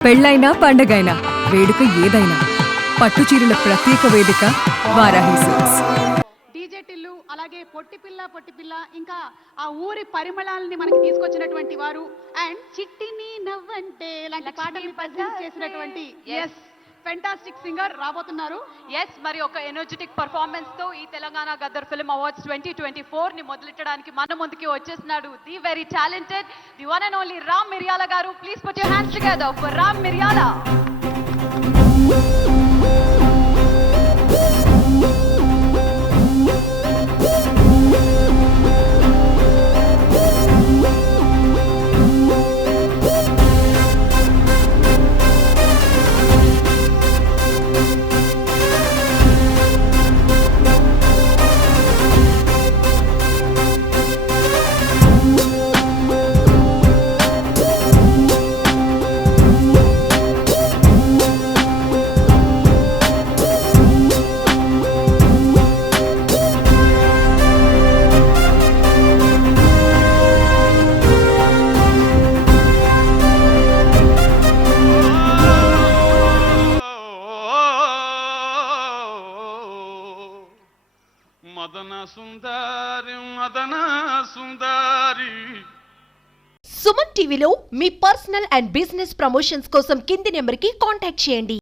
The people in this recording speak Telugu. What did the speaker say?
పెళ్ళైనా పండగైనా వేడుక ఏదైనా పట్టు చీరల ప్రత్యేక వేదిక వారాహి సిల్క్స్. డీజే టిల్లు అలాగే పొట్టిపిల్ల ఇంకా ఆ ఊరి పరిమళాలని మనకి తీసుకొచ్చినటువంటి వారు అండ్ చిట్టిని నవ్వంటే లాంటి పాటల్ని ప్రజెంట్ చేసినటువంటి ఫెంటాస్టిక్ సింగర్ రాబోతున్నారు. మరి ఒక ఎనర్జెటిక్ పర్ఫార్మెన్స్ తో ఈ తెలంగాణ గద్దర్ ఫిల్మ్ అవార్డ్స్ 2024 ని మొదలెట్టడానికి మన ముందుకి వచ్చేస్తున్నాడు the very talented the one and only Ram Miryala garu. Please put your hands together for Ram Miryala. Madana Sundari. Suman టీవీలో మీ పర్సనల్ అండ్ బిజినెస్ ప్రమోషన్స్ కోసం కింది నెంబర్కి కాంటాక్ట్ చేయండి.